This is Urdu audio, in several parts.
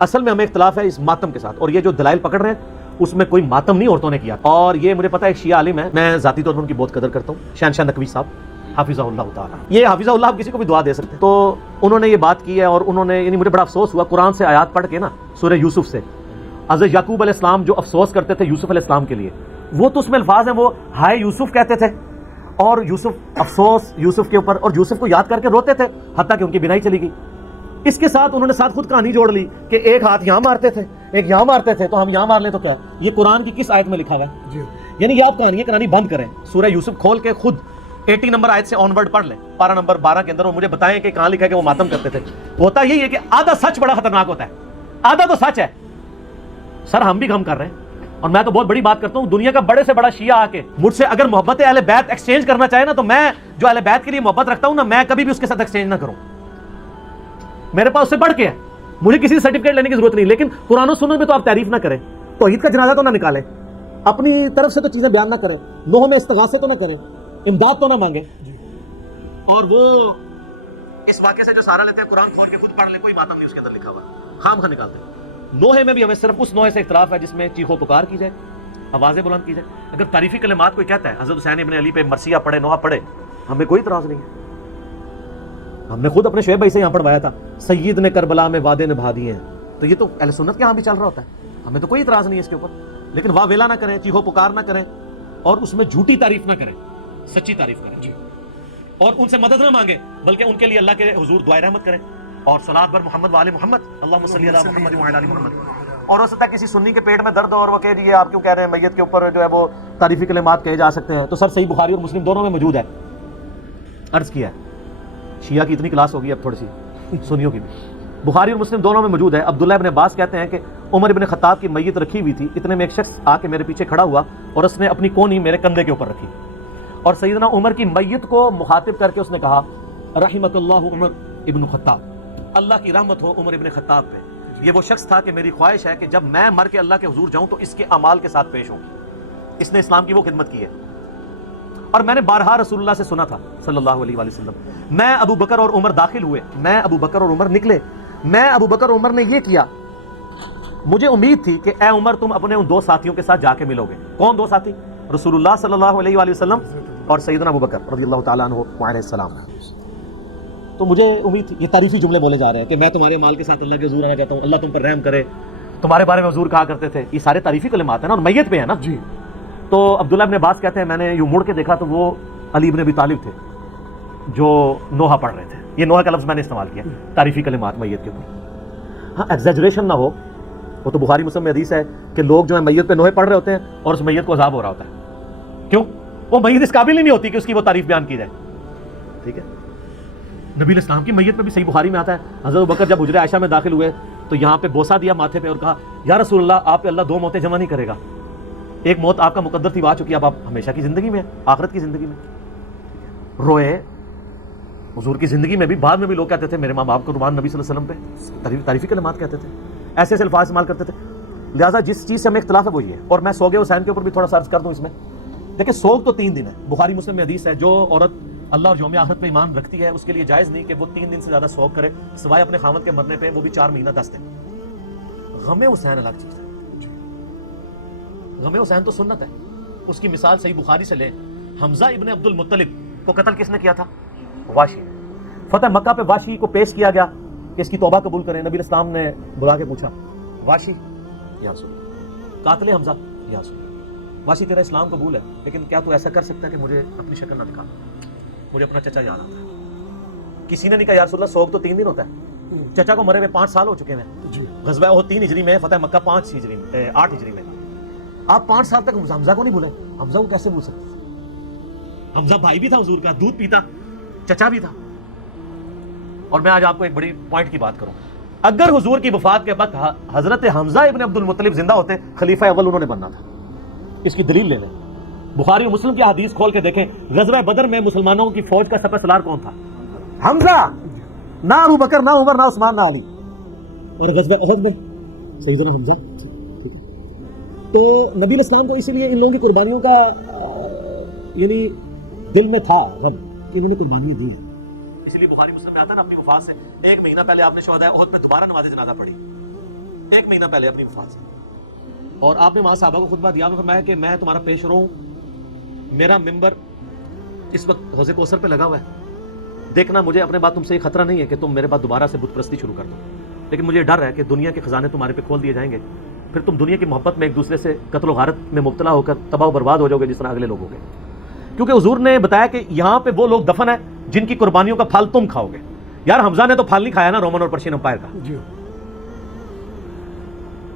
اصل میں ہمیں اختلاف ہے اس ماتم کے ساتھ، اور یہ جو دلائل پکڑ رہے ہیں اس میں کوئی ماتم نہیں عورتوں نے کیا. اور یہ مجھے پتا ہے ایک شیعہ عالم ہے، میں ذاتی طور پر ان کی بہت قدر کرتا ہوں، شہنشاہ نقوی صاحب حافظہ اللہ تعالیٰ. یہ حافظہ اللہ آپ کسی کو بھی دعا دے سکتے ہیں. تو انہوں نے یہ بات کی ہے، اور انہوں نے یعنی مجھے بڑا افسوس ہوا قرآن سے آیات پڑھ کے نا، سورہ یوسف سے. حضرت یعقوب علیہ السلام جو افسوس کرتے تھے یوسف علیہ السلام کے لیے، وہ تو اس میں الفاظ ہیں، وہ ہائے یوسف کہتے تھے، اور یوسف افسوس یوسف کے اوپر، اور یوسف کو یاد کر کے روتے تھے حتیٰ کہ ان کی بینائی چلی گئی. اس کے ساتھ انہوں نے ساتھ خود کہانی جوڑ لی کہ ایک ہاتھ یہاں مارتے تھے ایک یہاں مارتے تھے، تو ہم یہاں مار لیں تو کیا؟ یہ قرآن کی کس آیت میں لکھا ہوا ہے؟ یعنی یہ آپ کہانی بند کریں، سورہ یوسف کھول کے خود 80 نمبر آیت سے آن ورڈ پڑھ لیں، پارہ نمبر 12 کے اندر، اور مجھے بتائیں کہ کہاں لکھا ہے کہ وہ ماتم کرتے تھے. ہوتا یہی ہے کہ آدھا سچ بڑا خطرناک ہوتا ہے، آدھا تو سچ ہے. سر ہم بھی غم کر رہے ہیں، اور میں تو بہت بڑی بات کرتا ہوں، دنیا کا بڑے سے بڑا شیعہ آ کے مجھ سے اگر محبت اہل بیت ایکسچینج کرنا چاہے نا، تو میں جو اہل بیت کے لیے محبت رکھتا ہوں نا، میں کبھی بھی اس کے ساتھ ایکسچینج نہ کروں. میرے پاس اس سے بڑھ کے ہے، مجھے کسی سے سرٹیفکیٹ لینے کی ضرورت نہیں. لیکن قرآن و سنت میں تو آپ تعریف نہ کریں، توحید کا جنازہ تو نہ نکالیں، اپنی طرف سے تو چیزیں بیان نہ کریں، نوح میں استغاثے تو نہ کریں، امداد تو نہ مانگیں. اور وہ اس واقعے سے جو سہارا لیتے ہیں، قرآن کھول کے خود پڑھ لیں، کوئی ماتم نہیں اس کے اندر لکھا ہوا، خام خواہ نکالتے ہیں. نوح میں بھی ہمیں صرف اس نوح سے اختلاف ہے جس میں چیخو پکار کی جائے، آوازیں بلند کی جائے. اگر تعریفی کلمات کوئی کہتا ہے، حضرت حسین ابن علی پہ مرثیہ پڑھے، نوح پڑھے، ہمیں کوئی اعتراض نہیں ہے. ہم نے خود اپنے شعیب بھائی سے یہاں پڑھوایا تھا، سید نے کربلا میں وعدے نبھا دیے ہیں. تو یہ تو اہل سنت کے ہاں بھی چل رہا ہوتا ہے، ہمیں تو کوئی اعتراض نہیں ہے اس کے اوپر. لیکن واہ ویلا نہ کریں، چیخو پکار نہ کریں، اور اس میں جھوٹی تعریف نہ کریں، سچی تعریف کریں. اور ان سے مدد نہ مانگیں، بلکہ ان کے لیے اللہ کے حضور دعائے رحمت کریں، اور صلاۃ بر محمد وآل محمد، اللہم صلی علی محمد وعلی آل محمد. اور ہو سکتا ہے کسی سنی کے پیٹ میں درد ہو اور وہ کہہ رہی ہے آپ کیوں کہہ رہے ہیں میت کے اوپر جو ہے وہ تعریفی کلمات کہے جا سکتے ہیں. تو سر صحیح بخاری اور مسلم دونوں میں موجود ہے. عرض کیا ہے شیعہ کی اتنی کلاس ہوگی اب تھوڑی سی، سنیوں کی بھی. بخاری اور مسلم دونوں میں موجود ہے. عبداللہ ابن عباس کہتے ہیں کہ عمر ابن خطاب کی میت رکھی ہوئی تھی، اتنے میں ایک شخص آ کے میرے پیچھے کھڑا ہوا اور اس نے اپنی کونی میرے کندھے کے اوپر رکھی، اور سیدنا عمر کی میت کو مخاطب کر کے اس نے کہا رحمت اللہ عمر ابن خطاب، اللہ کی رحمت ہو عمر ابن خطاب پہ. یہ وہ شخص تھا کہ میری خواہش ہے کہ جب میں مر کے اللہ کے حضور جاؤں تو اس کے اعمال کے ساتھ پیش ہوں. اس نے اسلام کی وہ خدمت کی ہے. اور میں نے بارہا رسول اللہ سے سنا تھا صلی اللہ علیہ وآلہ وسلم، میں ابو بکر اور عمر داخل ہوئے، میں ابو بکر اور عمر نکلے، میں ابو بکر اور عمر نے یہ کیا، مجھے امید تھی کہ اے عمر تم اپنے ان دو ساتھیوں کے ساتھ جا کے ملو گے. کون دو ساتھی؟ رسول اللہ صلی اللہ علیہ وآلہ وسلم اور سیدنا ابو بکر رضی اللہ تعالیٰ عنہ علیہ السلام. تو مجھے امید تھی. یہ تعریفی جملے بولے جا رہے ہیں کہ میں تمہارے مال کے ساتھ اللہ کے حضور آنا چاہتا ہوں، اللہ تم پر رحم کرے، تمہارے بارے میں حضور کہا کرتے تھے. یہ سارے تعریفی کلمات ہیں نا، اور میت پہ ہے نا. جی. تو عبداللہ ابن عباس کہتے ہیں میں نے یوں مڑ کے دیکھا تو وہ علی ابن ابی طالب تھے جو نوحہ پڑھ رہے تھے. یہ نوحہ کا لفظ میں نے استعمال کیا تعریفی کلمات میت کے اوپر. ہاں ایگزیجریشن نہ ہو، وہ تو بخاری مسلم میں حدیث ہے کہ لوگ جو ہے میت پہ نوحے پڑھ رہے ہوتے ہیں اور اس میت کو عذاب ہو رہا ہوتا ہے. کیوں؟ وہ میت اس قابل ہی نہیں ہوتی کہ اس کی وہ تعریف بیان کی جائے. ٹھیک ہے. نبی علیہ السلام کی میت میں بھی صحیح بخاری میں آتا ہے، حضرت بکر جب حجرہ عائشہ میں داخل ہوئے تو یہاں پہ بوسہ دیا ماتھے پہ اور کہا یا رسول اللہ آپ پہ اللہ دو موتیں جمع نہیں کرے گا، ایک موت آپ کا مقدر تھی وہ آ چکی، اب آپ ہمیشہ کی زندگی میں، آخرت کی زندگی میں. روئے. حضور کی زندگی میں بھی بعد میں بھی لوگ کہتے تھے میرے ماں باپ کو قربان، نبی صلی اللہ علیہ وسلم پہ تعریفی کلمات کہتے تھے، ایسے ایسے الفاظ استعمال کرتے تھے. لہٰذا جس چیز سے ہمیں اختلاف ہے وہ یہ ہے. اور میں سوگ حسین کے اوپر بھی تھوڑا سا عرض کر دوں. اس میں دیکھیں سوگ تو 3 دن ہے، بخاری مسلم میں حدیث ہے جو عورت اللہ اور یوم آخرت پہ ایمان رکھتی ہے اس کے لیے جائز نہیں کہ وہ 3 دن سے زیادہ سوگ کرے سوائے اپنے خاوند کے مرنے پہ، وہ بھی 4 مہینہ 10 دن. غم حسین الگ چیز ہے. غم حسین تو سنت ہے. اس کی مثال صحیح بخاری سے لیں، حمزہ ابن عبد المطلب کو قتل کس نے کیا تھا؟ واشی. فتح مکہ پہ واشی کو پیش کیا گیا کہ اس کی توبہ قبول کریں. نبی الاسلام نے بلا کے پوچھا واشی یا رسول اللہ، قاتل حمزہ یا رسول اللہ، واشی تیرا اسلام قبول ہے لیکن کیا تو ایسا کر سکتا ہے کہ مجھے اپنی شکل نہ دکھا، مجھے اپنا چچا یاد آتا ہے. کسی نے نہیں کہا یا رسول اللہ سوگ تو 3 دن ہوتا ہے، چچا کو مرے ہوئے 5 سال ہو چکے ہیں. غزوہ احد 3 ہجری میں، فتح مکہ 8 ہجری میں. آپ 5 سال تک حمزہ کو نہیں بھولے. حمزہ کو کیسے بھول سکتے؟ حمزہ بھائی بھی تھا حضور کا، دودھ پیتا، چچا بھی تھا. اور میں آج آپ کو ایک بڑی پوائنٹ کی بات کروں. اگر حضور کی وفات کے وقت حضرت حمزہ ابن عبد المطلب زندہ ہوتے، خلیفہ اول انہوں نے بننا تھا. اس کی دلیل لے لیں، بخاری و مسلم کی حدیث کھول کے دیکھیں. غزوہ بدر میں مسلمانوں کی فوج کا سپہ سالار کون تھا؟ حمزہ. نہ ابو بکر، نہ عمر، نہ عثمان، نہ علی. اور غزوہ احد میں سیدنا حمزہ. تو نبی الاسلام کو اسی لیے ان لوگوں کی قربانیوں کا یعنی دل میں تھا غم کہ انہوں نے قربانی دی. اس لیے بخاری مسلم میں آتا ہے نا اپنی وفات سے 1 مہینہ پہلے آپ نے شہداء احد پہ دوبارہ نماز جنازہ پڑھی. 1 مہینہ پہلے اپنی وفات سے، اور آپ نے وہاں صحابہ کو خطبہ دیا، فرمایا کہ میں تمہارا پیش رو ہوں، میرا ممبر اس وقت حوض کوثر پہ لگا ہوا ہے، دیکھنا مجھے اپنے بعد تم سے یہ خطرہ نہیں ہے کہ تم میرے بعد دوبارہ سے بت پرستی شروع کر دو، لیکن مجھے ڈر ہے کہ دنیا کے خزانے تمہارے پہ کھول دیے جائیں گے، پھر تم دنیا کی محبت میں ایک دوسرے سے قتل و غارت میں مبتلا ہو کر تباہ و برباد ہو جاؤ گے جس طرح اگلے لوگ ہو گئے، کیونکہ حضور نے بتایا کہ یہاں پہ وہ لوگ دفن ہیں جن کی قربانیوں کا پھل تم کھاؤ گے۔ یار حمزہ نے تو پھل نہیں کھایا نا رومن اور پرشین امپائر کا،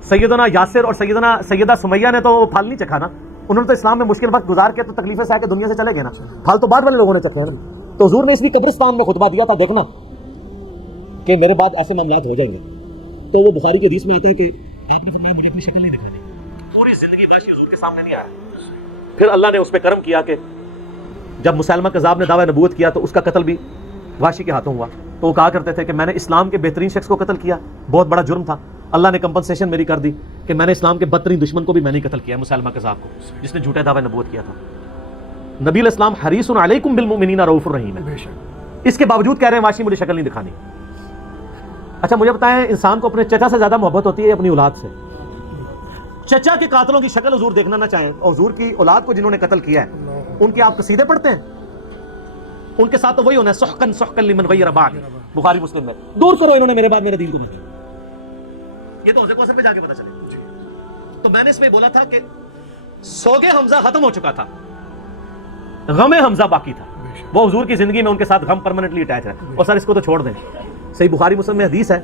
سیدنا یاسر اور سیدہ سمیہ نے تو وہ پھل نہیں چکھا نا، انہوں نے تو اسلام میں مشکل وقت گزار کے تو تکلیفیں سہ کے دنیا سے چلے گئے نا، پھل تو بعد والے لوگوں نے چکھے ہیں نا۔ تو حضور نے اس لیے قبرستان میں خطبہ دیا تھا، دیکھنا کہ میرے بعد ایسے معاملات ہو جائیں گے۔ تو وہ بخاری کی حدیث میں آتا ہے کہ آپ نے فرمایا مجھے اپنی شکل نہیں دکھانی، پوری زندگی وحشی حضور کے سامنے نہیں آیا، پھر اللہ نے اس پہ کرم کیا کہ جب مسلمہ کذاب نے دعوی نبوت کیا تو اس کا قتل بھی وحشی کے ہاتھوں ہوا، تو وہ کہا کرتے تھے کہ میں نے اسلام کے بہترین شخص کو قتل کیا، بہت بڑا جرم تھا، اللہ نے کمپنسیشن میری کر دی کہ میں نے اسلام کے بدترین دشمن کو بھی میں نے قتل کیا، مسلمہ کذاب کو جس نے جھوٹے دعوے نبوت کیا تھا۔ نبی علیہ السلام حریص علیکم بالمؤمنین رؤوف الرحیم ہے، اس کے باوجود کہہ رہے ہیں واشی مجھے شکل نہیں دکھانی۔ اچھا مجھے بتائیں، انسان کو اپنے چچا سے زیادہ محبت ہوتی ہے اپنی اولاد سے؟ چچا کے قاتلوں کی شکل حضور دیکھنا نہ چاہیں اور حضور کی اولاد کو جنہوں نے قتل کیا ہے ان کے آپ قصیدے پڑھتے ہیں؟ ان کے ساتھ تو وہی ہونا ہے، سحقن سحقن لمن غیر بعد، بخاری مسلم میں، دور کرو انہوں نے میرے بعد میرے دین کو بدلا۔ یہ تو حوض کوثر پہ جا کے پتا چلے۔ تو میں نے اس میں بولا تھا کہ سوگ حمزہ ختم ہو چکا تھا، غم حمزہ باقی تھا، وہ حضور کی زندگی میں ان کے ساتھ غم پرماننٹلی اٹیچ ہے، اور سر اس کو تو چھوڑ دیں۔ صحیح بخاری مسلم میں حدیث ہے،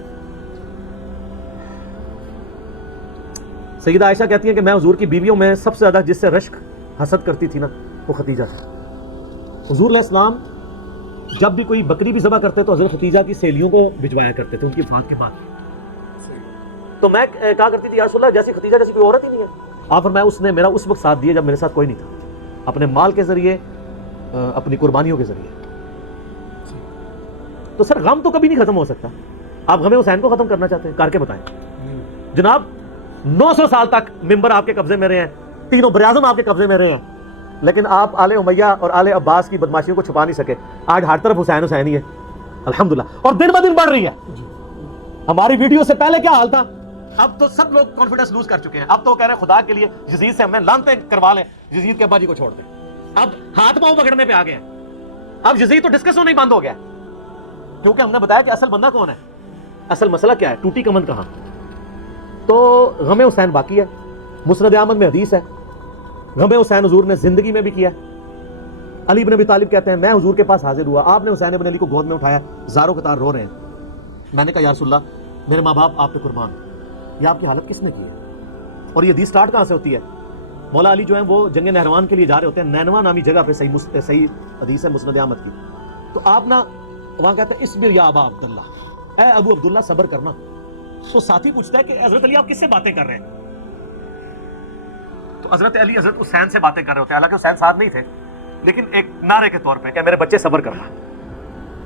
سیدہ عائشہ کہتی ہیں کہ میں حضور کی بیویوں میں سب سے زیادہ جس سے رشک حسد کرتی تھی نا وہ ختیجہ تھی۔ حضور علیہ السلام جب بھی کوئی بکری بھی ذبح کرتے تو حضرت ختیجہ کی سہیلیوں کو بھجوایا کرتے تھے ان کی وفات کے بعد۔ تو میں کہا کرتی تھی یا رسول اللہ جیسی ختیجہ جیسی کوئی عورت ہی نہیں ہے۔ آپ فرمایا اس نے میرا اس وقت ساتھ دیا جب میرے ساتھ کوئی نہیں تھا، اپنے مال کے ذریعے، اپنی قربانیوں کے ذریعے۔ تو سر غم تو کبھی نہیں ختم ہو سکتا، آپ غم حسین کو ختم کرنا چاہتے ہیں، کر کے بتائیں۔ جناب 900 سال تک ممبر آپ کے قبضے میں رہے ہیں، تینوں براعظم آپ کے قبضے میں رہے ہیں، لیکن آپ آل امیہ اور آل عباس کی بدماشیوں کو چھپا نہیں سکے۔ آج ہر طرف حسین حسین ہی ہے الحمدللہ، اور دن بہ دن بڑھ رہی ہے۔ ہماری ویڈیو سے پہلے کیا حال تھا، اب تو سب لوگ کانفیڈنس لوز کر چکے ہیں، اب تو کہہ رہے ہیں خدا کے لیے یزید سے ہمیں لعنتیں کروا لیں، یزید کے ابا جی کو چھوڑ دیں۔ اب ہاتھ پاؤں پکڑنے پہ آ گئے ہیں، اب یزید تو ڈسکس ہونا ہی بند ہو گیا، کیونکہ ہم نے بتایا کہ اصل بندہ کون ہے، اصل مسئلہ کیا ہے، ٹوٹی کمن کہاں۔ تو غم حسین باقی ہے، مسند احمد میں حدیث ہے، غم حسین حضور نے زندگی میں بھی کیا۔ علی بن ابی طالب کہتے ہیں میں حضور کے پاس حاضر ہوا، آپ نے حسین بن علی کو گود میں اٹھایا، زاروں قطار رو رہے ہیں۔ میں نے کہا یا رسول اللہ میرے ماں باپ آپ پہ قربان، یہ آپ کی حالت کس نے کی ہے؟ اور یہ حدیث سٹارٹ کہاں سے ہوتی ہے؟ مولا علی جو ہیں وہ جنگ نہروان کے لیے جا رہے ہوتے ہیں، نینوا نامی جگہ پہ، صحیح حدیث ہے مسند احمد کی۔ تو آپ نا وہاں کہتے ہیں اصبر یا ابا عبداللہ، اے ابو عبداللہ صبر کرنا۔ تو ساتھی پوچھتا ہے کہ حضرت علی آپ کس سے باتیں کر رہے ہیں؟ تو حضرت علی حضرت حسین سے باتیں کر رہے ہوتے ہیں، حالانکہ حسین ساتھ نہیں تھے، لیکن ایک نعرے کے طور پہ کہ میرے بچے صبر کرنا۔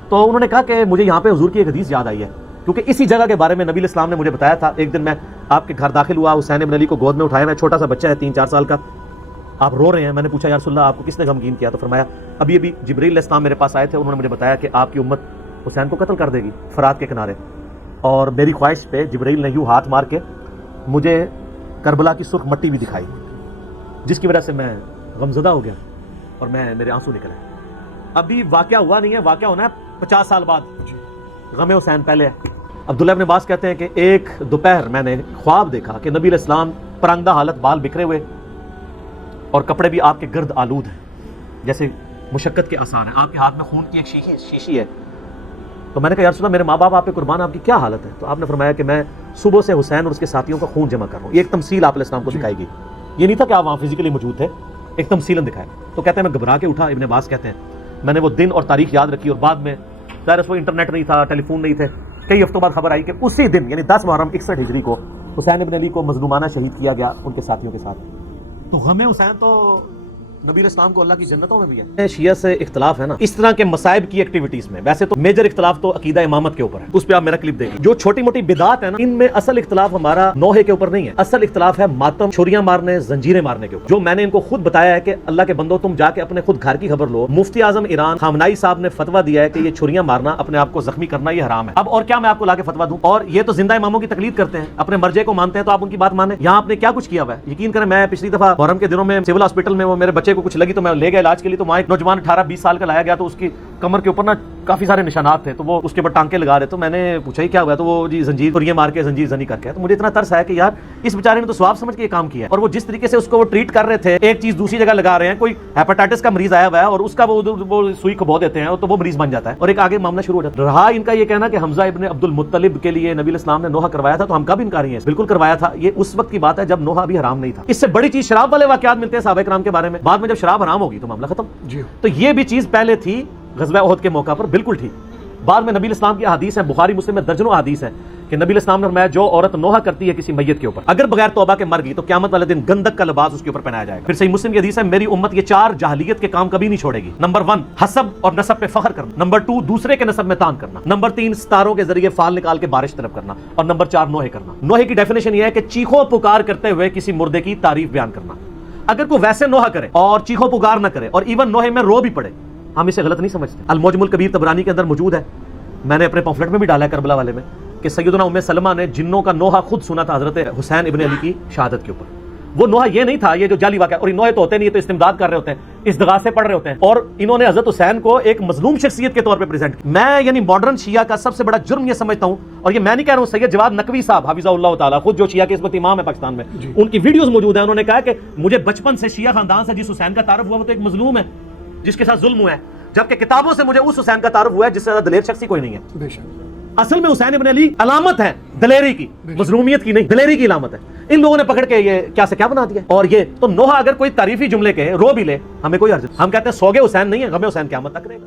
تو انہوں نے کہا کہ مجھے یہاں پہ حضور کی ایک حدیث یاد آئی ہے، کیونکہ اسی جگہ کے بارے میں نبی علیہ السلام نے مجھے بتایا تھا۔ ایک دن میں آپ کے گھر داخل ہوا، حسین بن علی کو گود میں اٹھایا، میں چھوٹا سا بچہ ہے 3-4 سال کا، آپ رو رہے ہیں۔ میں نے پوچھا یا رسول اللہ آپ کو کس نے غمگین کیا؟ تو فرمایا ابھی جبریل علیہ السلام میرے پاس آئے تھے، انہوں نے مجھے بتایا کہ آپ کی امت حسین کو قتل کر دے گی فرات کے کنارے، اور میری خواہش پہ جبریل نے یوں ہاتھ مار کے مجھے کربلا کی سرخ مٹی بھی دکھائی، جس کی وجہ سے میں غمزدہ ہو گیا اور میرے آنسو نکلے۔ ابھی واقعہ ہوا نہیں ہے، واقعہ ہونا ہے 50 سال بعد، غم حسین پہلے ہے۔ عبداللہ ابن عباس کہتے ہیں کہ ایک دوپہر میں نے خواب دیکھا کہ نبی علیہ السلام پرندہ حالت، بال بکھرے ہوئے اور کپڑے بھی آپ کے گرد آلود ہیں، جیسے مشقت کے آثار ہیں، آپ کے ہاتھ میں خون کی ایک شیشی ہے۔ تو میں نے کہا یا رسول اللہ میرے ماں باپ آپ پہ قربان، آپ کی کیا حالت ہے؟ تو آپ نے فرمایا کہ میں صبح سے حسین اور اس کے ساتھیوں کا خون جمع کر رہا ہوں۔ یہ ایک تمثیل آپ علیہ السلام کو دکھائی گئی، یہ نہیں تھا کہ آپ وہاں فزیکلی موجود تھے، ایک تمثیلاً دکھایا۔ تو کہتے ہیں میں گھبرا کے اٹھا، ابن عباس کہتے ہیں میں نے وہ دن اور تاریخ یاد رکھی، اور بعد میں ظاہر وہ انٹرنیٹ نہیں تھا، ٹیلی فون نہیں تھے، کئی ہفتوں بعد خبر آئی کہ اسی دن یعنی 10 محرم 61 ہجری کو حسین ابن علی کو مظلومانہ شہید کیا گیا ان کے ساتھیوں کے ساتھ۔ تو غم حسین تو نبی علیہ السلام کو اللہ کی جنتوں میں بھی ہے. شیعہ سے اختلاف ہے نا اس طرح کے مصائب کی ایکٹیویٹیز میں. ویسے تو میجر اختلاف تو عقیدہ امامت کے اوپر ہے, اس پہ آپ میرا کلپ دیکھیں. جو چھوٹی موٹی بدعات ہے نا ان میں اصل اختلاف ہمارا نوحے کے اوپر نہیں ہے, اصل اختلاف ہے ماتم, چھریاں مارنے, زنجیریں مارنے کے اوپر. جو میں نے ان کو خود بتایا ہے کہ اللہ کے بندو تم جا کے اپنے خود گھر کی خبر لو. مفتی اعظم ایران خامنائی صاحب نے فتویٰ دیا ہے کہ یہ چھریاں مارنا, اپنے آپ کو زخمی کرنا یہ حرام ہے. اب اور کیا میں آپ کو لا کے فتویٰ دوں؟ اور یہ تو زندہ اماموں کی تقلید کرتے ہیں, اپنے مرجے کو مانتے ہیں, تو آپ ان کی بات مانیں. یہاں آپ نے کیا کچھ کیا ہوا ہے یقین کریں. میں پچھلی دفعہ محرم کے دنوں میں سول ہاسپٹل میں وہ میرے بچے کو کچھ لگی تو میں لے گیا علاج کے لیے. تو وہاں ایک نوجوان 18-20 سال کا لایا گیا, تو اس کی کمر کے اوپر نا کافی سارے نشانات تھے, تو وہ اس کے اوپر ٹانکے لگا رہے. تو میں نے پوچھا ہی کیا ہوا, تو وہ جی زنجیر چھریاں مار کے زنجیر زنی کر کے. تو مجھے اتنا ترس آیا کہ یار اس بیچارے نے تو ثواب سمجھ کے یہ کام کیا ہے, اور وہ جس طریقے سے اس کو وہ ٹریٹ کر رہے تھے, ایک چیز دوسری جگہ لگا رہے ہیں. کوئی ہیپاٹائٹس کا مریض آیا ہوا ہے اور اس کا وہ سوئی کھبو دیتے ہیں تو وہ مریض بن جاتا ہے, اور ایک آگے معاملہ شروع ہو جاتا ہے. رہا ان کا یہ کہنا کہ حمزہ ابن عبد المطلب کے لیے نبی علیہ السلام نے نوحہ کروایا تھا, تو ہم کا بھی انکاری ہے, بالکل کروایا تھا. یہ اس وقت کی بات ہے جب نوحہ بھی حرام نہیں تھا. اس سے بڑی چیز شراب والے واقعات ملتے ہیں صحابہ کرام کے بارے میں. بعد میں جب شراب حرام ہوگی تو معاملہ ختم. تو یہ بھی چیز پہلے تھی غزوہ احد کے موقع پر, بالکل ٹھیک. بعد میں نبی علیہ السلام کی احادیث ہیں, بخاری مسلم میں درجنوں احادیث ہیں کہ نبی علیہ السلام نے فرمایا جو عورت نوحہ کرتی ہے کسی میت کے اوپر, اگر بغیر توبہ کے مر گئی تو قیامت والے دن گندک کا لباس اس کے اوپر پہنایا جائے گا. پھر صحیح مسلم کی حدیث ہے میری امت یہ 4 جاہلیت کے کام کبھی نہیں چھوڑے گی. نمبر 1 حسب اور نسب پہ فخر کرنا. نمبر 2 دوسرے کے نسب میں تان کرنا. نمبر 3 ستاروں کے ذریعے فال نکال کے بارش طلب کرنا. اور نمبر 4 نوحے کرنا. نوحے کی ڈیفینیشن یہ ہے کہ چیخو پکار کرتے ہوئے کسی مردے کی تعریف بیان کرنا. اگر کوئی ویسے نوحہ کرے اور چیخو پکار نہ کرے اور ایون نوحے میں رو بھی پڑے, ہم اسے غلط نہیں سمجھتے. المعجم الکبیر طبرانی کے اندر موجود ہے, میں نے اپنے پمفلٹ میں بھی ڈالا ہے کربلا والے میں, کہ سیدنا ام سلمہ نے جنوں کا نوحہ خود سنا تھا حضرت حسین ابن علی کی شہادت کے اوپر. وہ نوحہ یہ نہیں تھا یہ جو جعلی واقعہ, اور یہ نوحے تو ہوتے نہیں, یہ تو استمداد کر رہے ہوتے ہیں, استغاثے پڑھ رہے ہوتے ہیں, اور انہوں نے حضرت حسین کو ایک مظلوم شخصیت کے طور پہ پریزنٹ کیا. میں یعنی ماڈرن شیعہ کا سب سے بڑا جرم یہ سمجھتا ہوں, اور یہ میں نہیں کہہ رہا ہوں, سید جواد نقوی صاحب حفظہ اللہ تعالیٰ خود جو شیعہ کے اس وقت امام ہے پاکستان میں, ان کی ویڈیوز موجود ہیں. انہوں نے کہا کہ مجھے بچپن سے شیعہ خاندان سے جس حسین کا تعارف ہوا وہ تو ایک مظلوم ہے جس کے ساتھ ظلم ہوا ہے, جبکہ کتابوں سے مجھے اس حسین کا تعارف ہوا ہے جس سے زیادہ دلیر شخص کوئی نہیں ہے. اصل میں حسین ابن علی علامت ہے دلیری کی, مظلومیت کی نہیں, دلیری کی علامت ہے. ان لوگوں نے پکڑ کے یہ کیا سے کیا بنا دیا. اور یہ تو نوحہ اگر کوئی تعریفی جملے کے رو بھی لے ہمیں کوئی حرج نہیں. ہم کہتے ہیں سوگے حسین نہیں ہے, غم حسین قیامت تک رہے گا.